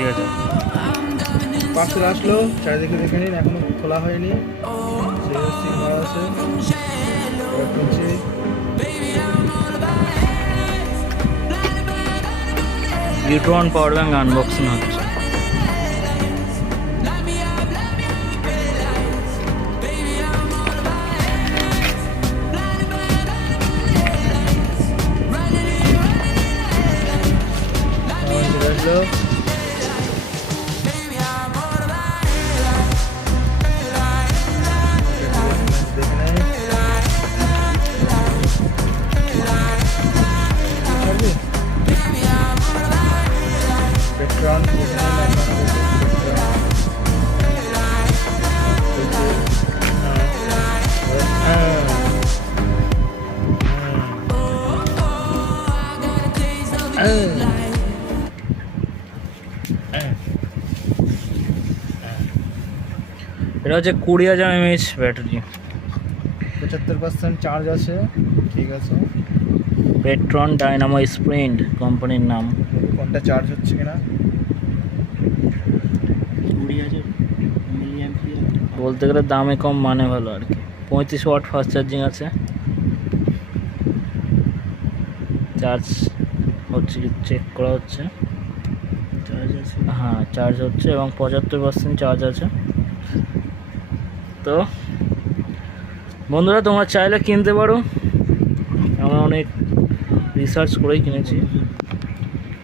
ঠিক আছে। পার্সেল আসলো, চারিদিকে দেখে নিন, এখনো খোলা হয়নি। সিল মারা আছে, এবার খুলছি। বিউট্রন পাওয়ার ব্যাঙ্ক আনবক্সিং হচ্ছে। চলে আসলো। দেখে নেই। পেট্রন এটা হচ্ছে 20,000 mAh ব্যাটারি। 75% চার্জ আছে, ঠিক আছে। পেট্রন ডাইনামো স্প্রিন্ট কোম্পানির নাম। কোনটা চার্জ হচ্ছে কিনা। 20,000 মিলিঅ্যাম্পিয়ার। বলতে গেলে দামে কম মানে ভালো আর কি। 35 ওয়াট ফাস্ট চার্জিং আছে। চার্জ হচ্ছে কি চেক করা হচ্ছে। চার্জ আছে। হ্যাঁ, চার্জ হচ্ছে এবং 75% চার্জ আছে। তো বন্ধুরা, তোমরা চাইলে কিনতে পারো। আমরা অনেক রিসার্চ করেই কিনেছি।